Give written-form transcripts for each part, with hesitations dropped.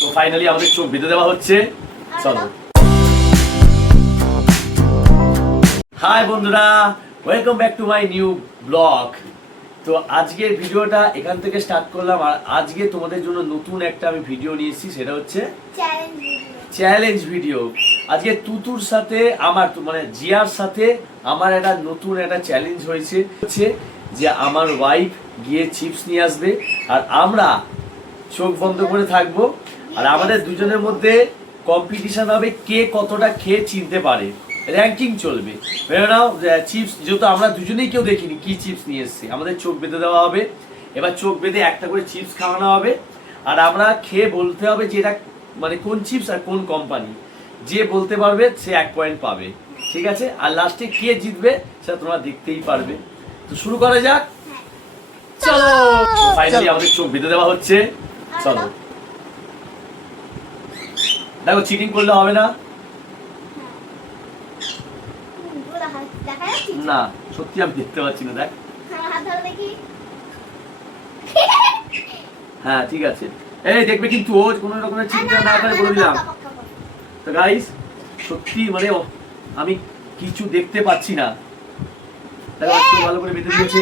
তো ফাইনালি আমাদের চোখ বেঁধে দেওয়া হচ্ছে। চলো। হাই বন্ধুরা, welcome back to my new blog. তো আজকের ভিডিওটা এখান থেকে স্টার্ট করলাম। আর আজকে তোমাদের জন্য নতুন একটা আমি ভিডিও নিয়েছি, সেটা হচ্ছে চ্যালেঞ্জ ভিডিও। আজকে তুতুর সাথে আমার মানে জিয়ার সাথে আমার একটা নতুন একটা চ্যালেঞ্জ হয়েছে যে আমার ওয়াইফ গিয়ে চিপস নিয়ে আসবে আর আমরা চোখ বন্ধ করে থাকবো আর আমাদের দুজনের মধ্যে কম্পিটিশন হবে কে কতটা খেয়ে চিনতে পারে। র্যাঙ্কিং চলবে। ভেবে নাও চিপস, যেহেতু আমরা দুজনেই কেউ দেখিনি কি চিপস নিয়ে এসেছি, আমাদের চোখ বেঁধে দেওয়া হবে। এবার চোখ বেঁধে একটা করে চিপস খাওয়ানো হবে আর আমরা খেয়ে বলতে হবে যে এটা মানে কোন চিপস আর কোন কোম্পানি। যে বলতে পারবে সে 1 পয়েন্ট পাবে, ঠিক আছে? আর লাস্টে কে জিতবে সেটা তোমরা দেখতেই পারবে। তো শুরু করা যাক, চলো। ফাইনালি আমাদের চোখ বেঁধে দেওয়া হচ্ছে। চলো, দেখো চিটিং করলে হবে না। না সত্যি আমি দেখতে পাচ্ছি না, দেখ। হ্যাঁ ঠিক আছে, এই দেখবে কিন্তু ও কোনো রকমের চিন্তা না করে বলে দিলাম। তো গাইস সত্যি মানে আমি কিছু দেখতে পাচ্ছি না। দেখো চোখ ভালো করে বেঁধে দিয়েছে।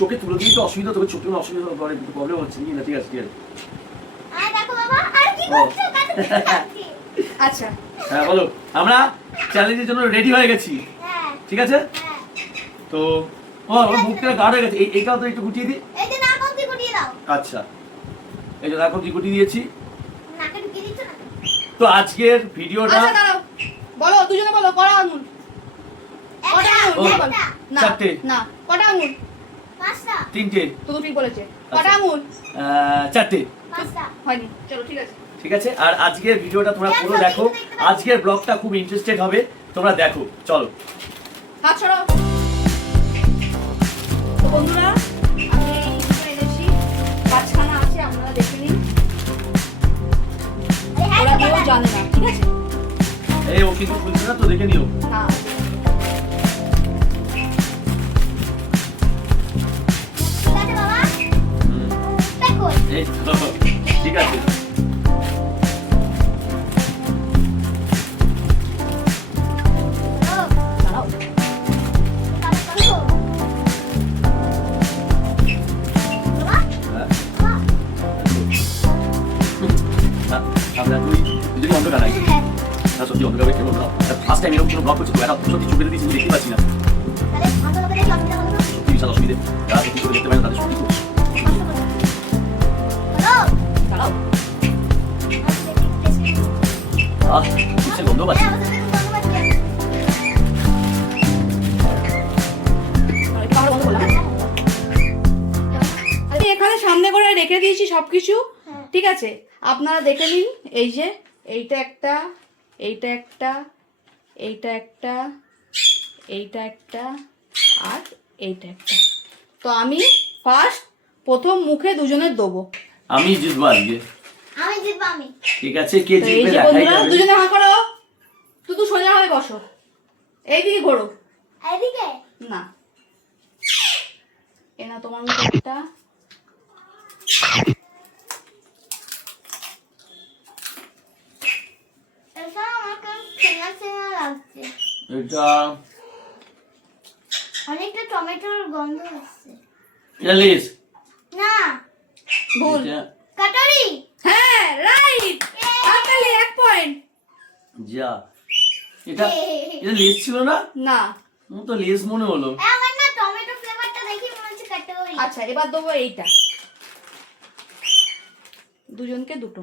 চোখে তুলে দিলে তো অসুবিধা, তোকে চোখে অসুবিধা হবে, প্রবলেম হচ্ছে কি না? ঠিক আছে ঠিক আছে। আচ্ছা হ্যাঁ বলো, আমরা চ্যালেঞ্জের জন্য রেডি হয়ে গেছি, ঠিক আছে? তো ও মুখটা গাঢ় হয়ে গেছে, এইটাও তো একটু গুটিয়ে দিই। আচ্ছা, এই যে নাক অবধি গুটিয়ে দিয়েছি। তো আজকের ভিডিওটা বলো, দুজনে বলো কটা আঙুল? কটা আঙুল? না 4টে না, কটা আঙুল? 3টে। তো ঠিক বলেছে। কটা আঙুল? 4টে। হয়নি, চলো ঠিক আছে। ঠিক আছে, আর আজকের ভিডিওটা তোমরা পুরো দেখো। আজকের ব্লগটা খুব ইন্টারেস্টেড হবে, তোমরা দেখো। চলো, হাত ছড়াও। তো বন্ধুরা, আমি এনেছি, পাঁচখানা আছে, আপনারা দেখে নিন। ওরা কেউ জানে না, ঠিক আছে? এই ও কিন্তু খুলছে না তো, দেখে নিও। না এই তো, ঠিক আছে। দাঁড়াও। আমরা দুই অন্ধকার নাই, সত্যি অন্ধকার কেউ না। ফার্স্ট টাইম এরকম কোনো ব্লগ করছি তো, এটা সত্যি চোখে দিয়েছি, দেখতে পাচ্ছি না। সত্যি বিশাল অসুবিধে, যারা সত্যি চোখে দেখতে পারে না তাদের সত্যি খুব দাঁড়াও। চিপসের গন্ধ পাচ্ছি। আমি এখানে সামনে করে রেখে দিয়েছি সবকিছু, ঠিক আছে? আপনারা দেখে নিন। এই যে এইটা একটা, এইটা একটা, এইটা একটা, এইটা একটা, আর এইটা একটা। তো আমি ফার্স্ট প্রথম মুখে দুজনের দেবো। আমি জিতবো আজকে। ঠিক আছে, কে তো এই জিতবে যে দেখাই বন্ধুরা, যাবে। দুজনে হাঁ করো। তুই সোজা হয়ে বসো, এইদিকে ঘোরো। না, এ না তোমার মুখে একটা। এটা অনেকটা টমেটোর গন্ধ আসছে। এটা লেস না, ভুল। কাটারি। হ্যাঁ, রাইট। আকালে 1 পয়েন্ট। যা, এটা এটা লেস ছিল না? না, আমার তো লেস মনে হলো। আমার না টমেটো ফ্লেভারটা দেখি মনে হচ্ছে কাটারি। আচ্ছা এবার দেবো এইটা, দুজনকে দুটো।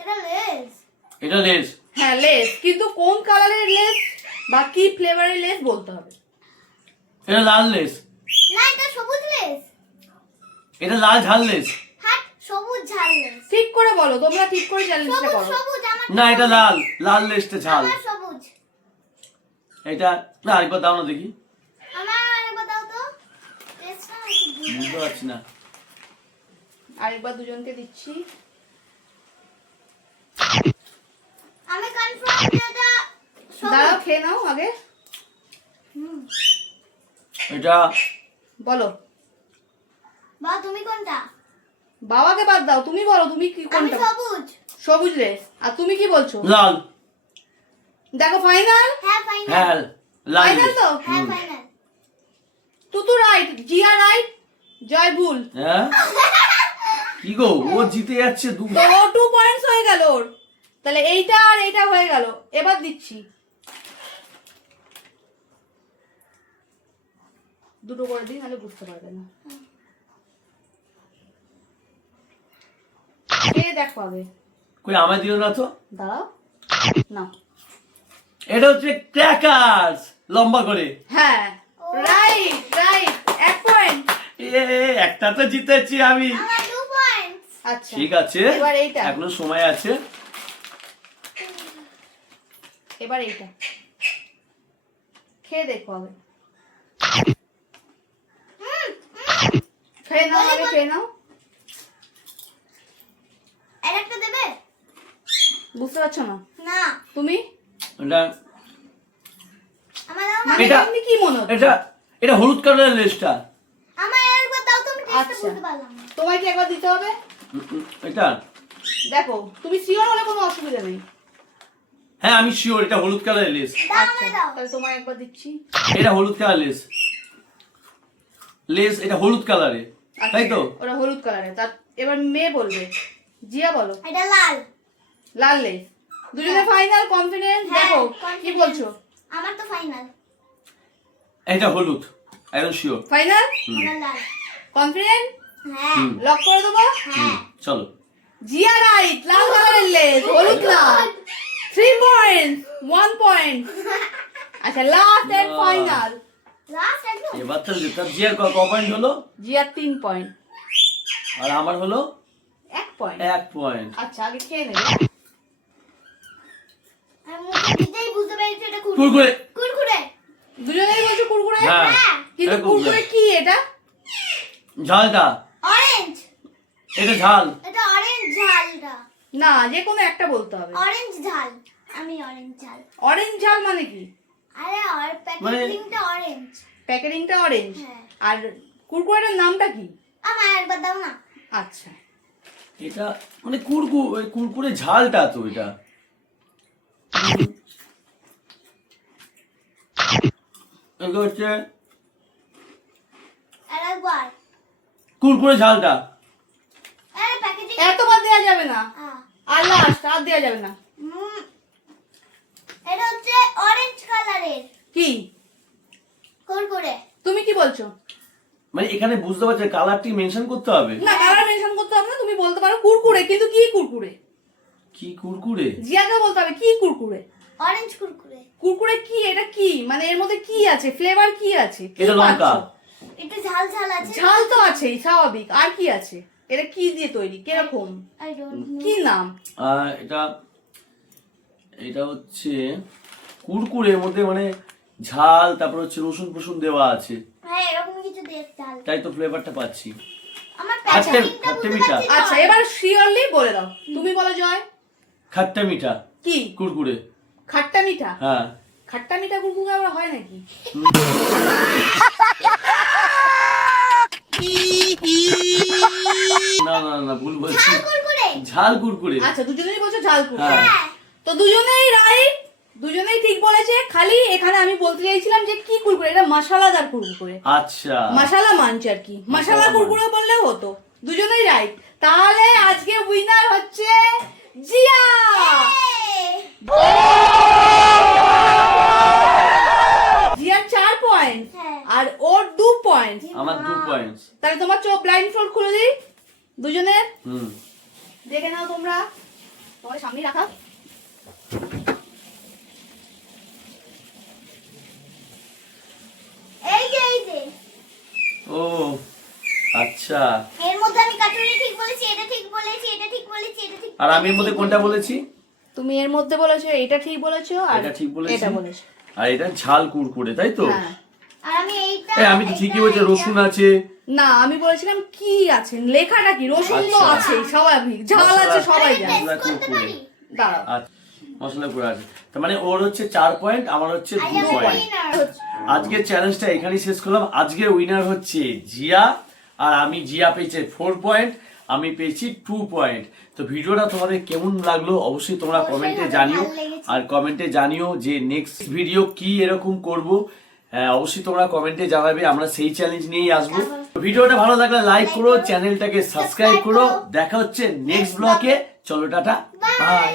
এটা লেস। এটা লেস। হ্যাঁ লেস, কিন্তু কোন কালারের লেস বা কি ফ্লেভারের লেস বলতে হবে। এটা লাল লেস। না, এটা সবুজ লেস। এটা লাল ঝাল লেস। হ্যাঁ, সবুজ ঝাল লেস। ঠিক করে বলো, তোমরা ঠিক করে চ্যালেঞ্জটা করো। সবুজ আমার। না এটা লাল, লাল লেসটা ঝাল। আমার সবুজ। এটা না, আরেকবার দাও না দেখি। আমার আরেকবার দাও তো। লেসটা বুঝতে পারছি না। আরেকবার দুজনকে দিচ্ছি। আমি কনফার্ম এটা সবুজ। দাঁড়াও, খেয়ে নাও আগে। এটা বলো বা তুমি কোনটা? বাবাকে বাদ দাও, তুমি বলো তুমি কি আমি কোনটা? সবুজ। সবুজ লেস। আর তুমি কি বলছো? লাল। দেখো ফাইনাল। হ্যাঁ ফাইনাল। হ্যাঁ লাল ফাইনাল তো? হ্যাঁ final. Tutu right, Zia right, জয় ভুল। হ্যাঁ কি গো, ও জিতে যাচ্ছে তো ও 2 পয়েন্টস হয়ে গেল ওর। তাহলে এইটা আর এইটা হয়ে গেল। এবার দিচ্ছি দুটো করে দিন, নাহলে বুঝতে পারবে না। কে দেখ পাবে? কই আমায় দিও না তো। দাঁড়াও না। এটা হচ্ছে ক্র্যাকারস, লম্বা করে। হ্যাঁ রাইট রাইট, 1 পয়েন্ট। একটা তো জিতেছি আমি। আমার 2 পয়েন্টস। আচ্ছা ঠিক আছে, এবার এইটা। এখনো সময় আছে। এবার এইটা খেয়ে দেখো হবে। খেয়ে নাও, আগে খেয়ে নাও। আরেকটা দেবে? বুঝতে পারছো না না। তুমি? এটা আমার দাও না। মানে এটা- এমনি কি মনে হচ্ছে? এটা এটা হলুদ কালারের লেসটা। আমার আরেকবার দাও তো, আমি টেস্টটা আচ্ছা। বুঝতে পারলাম না। তোমায় কি একবার দিতে হবে? এটা দেখো তুমি শিওর হলে কোনো অসুবিধা নেই। হ্যাঁ আমি শিওর এটা হলুদ কালারের লেস। দাও আচ্ছা আমায় দাও। তাহলে তোমায় একবার দিচ্ছি। এটা হলুদ কালার লেস। লেস এটা হলুদ কালারে, আচ্ছা, তাই তো? ওরা হলুদ কালারে। তার এবার মেয়ে বলবে। জিয়া বলো। এটা লাল। লাল লেস। দুজনে ফাইনাল কনফিডেন্স। হ্যাঁ, দেখো কি confident। বলছো? আমার তো ফাইনাল। এটা হলুদ, একদম শিওর। ফাইনাল আমার লাল। কনফিডেন্ট। হ্যাঁ। লক করে দেবো। চলো। জিয়া রাইট, লাল কালারের লেস, হলুদ না। 3 পয়েন্ট, 1 পয়েন্ট। আচ্ছা লাস্ট এন্ড না। ফাইনাল। লাস্ট একদম। এবার তো জিতার জিয়ার ক পয়েন্ট হলো? জিয়ার 3 পয়েন্ট, আর আমার হলো 1 পয়েন্ট। 1 পয়েন্ট। আচ্ছা আগে খেয়ে নেবে। আমি মুখে দিতেই বুঝতে পেরেছি এটা কুরকুরে। কুরকুরে। দুজনেই বলছো কুরকুরে। হ্যাঁ কিন্তু এটা কুরকুরে। কুরকুরে কি এটা? ঝালটা, অরেঞ্জ। এটা ঝাল। এটা অরেঞ্জ ঝালটা। না, যে কোনো একটা বলতে হবে। অরেঞ্জ ঝাল। আমি অরেঞ্জ ঝাল। অরেঞ্জ ঝাল মানে কি? আরে আর প্যাকেজিংটা অরেঞ্জ। প্যাকেটিংটা অরেঞ্জ। হ্যাঁ। আর কুরকুরেটার নামটা কি? আমার একবার দাও না। আচ্ছা এটা মানে কুরকুরে ঝালটা তো এটা। এটা হচ্ছে আরেকবার। কুরকুরে ঝালটা। আরে প্যাকেজিং। এতবার দেওয়া যাবে না। আর লাস্ট আর দেওয়া যাবে না। এটা হচ্ছে অরেঞ্জ কালারের কি কুরকুরে। তুমি কি বলছো? মানে এখানে বুঝতে পারছো কালারটি মেনশন করতে হবে। না, কালার মেনশন করতে হবে না, তুমি বলতে পারো কুরকুরে। কিন্তু কি কুরকুরে? কি কুরকুরে? জিয়াকে বলতে হবে কি কুরকুরে। অরেঞ্জ কুরকুরে। কুরকুরে কি? এটা কি মানে এর মধ্যে কি আছে? ফ্লেভার কি আছে? কি এটা লঙ্কা। পাচ্ছো? একটু ঝাল ঝাল আছে। ঝাল তো আছেই স্বাভাবিক। আর কি আছে? এটা কি দিয়ে তৈরি? কিরকম? I don't know. কি নাম? এটা এটা হচ্ছে কুরকুরের মধ্যে মানে ঝাল, তারপর হচ্ছে রসুন ফসুন দেওয়া আছে, হ্যাঁ এরকম কিছু দিয়ে ঝাল। তাই তো ফ্লেভারটা পাচ্ছি। আমার খাট্টে প্যাকেজিংটা খাট্টে বুঝতে মিঠা। পারছি না। আচ্ছা এবার শিওরলি বলে দাও। তুমি বলো জয়। খাট্টা মিঠা কি? কুরকুরে। খাট্টা মিঠা? হ্যাঁ খাট্টা মিঠা কুরকুরে আবার হয় নাকি? না না না ভুল বলছি, কুরকুরে। ঝাল কুরকুরে। আচ্ছা দুজনেই বলছো ঝাল কুরকুরে। হ্যাঁ। তো দুজনেই রাইট, দুজনেই ঠিক বলেছে। খালি এখানে আমি বলতে চাইছিলাম যে কি কুরকুরে, এটা মশলাদার কুরকুরে। আচ্ছা মশলা মাঞ্চ আর কি, মশলা মশলা কুরকুরে বললেও হতো। দুজনেই রাইট। তাহলে আজকে উইনার হচ্ছে জিয়া। জিয়ার 4 পয়েন্ট হ্যাঁ। আর ওর 2 পয়েন্ট। আমার 2 পয়েন্টস। তাহলে তোমার চোখ ব্লাইন্ড ফোল্ড খুলে দিই দুজনের। হুম দেখে নাও তোমরা, তোমার সামনে রাখা। এই যে এই যে ও আচ্ছা। এর মধ্যে আমি কাটুরি ঠিক বলেছি, এটা ঠিক বলেছি, এটা ঠিক বলেছি, এটা ঠিক। আর আমি এর মধ্যে কোনটা বলেছি? তুমি এর মধ্যে বলেছো এটা ঠিক বলেছো আর এটা ঠিক বলেছি। এটা বলেছো। আর এটা ঝাল কুরকুরে, তাই তো? হ্যাঁ। আর আমি এইটা। আমি তো ঠিকই বলছি, রসুন আছে। না আমি বলেছিলাম কি আছে, লেখাটা কি? রসুন তো আচ্ছা। আছে স্বাভাবিক, ঝাল আছে সবাই জানে। মশলা করতে কুরকুরে। পারি। দাঁড়াও। আচ্ছা মশলা করে আছে। তার মানে ওর হচ্ছে 4 পয়েন্ট, আমার হচ্ছে 2 I am a point. winner. আজকের চ্যালেঞ্জটা এখানেই শেষ করলাম। আজকের উইনার হচ্ছে জিয়া আর আমি জিয়া পেয়েছে 4 পয়েন্ট, আমি পেয়েছি 2 পয়েন্ট। তো ভিডিওটা তোমাদের কেমন লাগলো অবশ্যই তোমরা কমেন্টে জানিও, আর কমেন্টে জানিও যে নেক্সট ভিডিও কি এরকম করব। অবশ্যই তোমরা কমেন্টে জানাবে, আমরা সেই চ্যালেঞ্জ নিয়েই আসবো। ভিডিওটা ভালো লাগলে লাইক করো, চ্যানেলটাকে সাবস্ক্রাইব করো। দেখা হচ্ছে নেক্সট ব্লগে। চলো টাটা, বাই।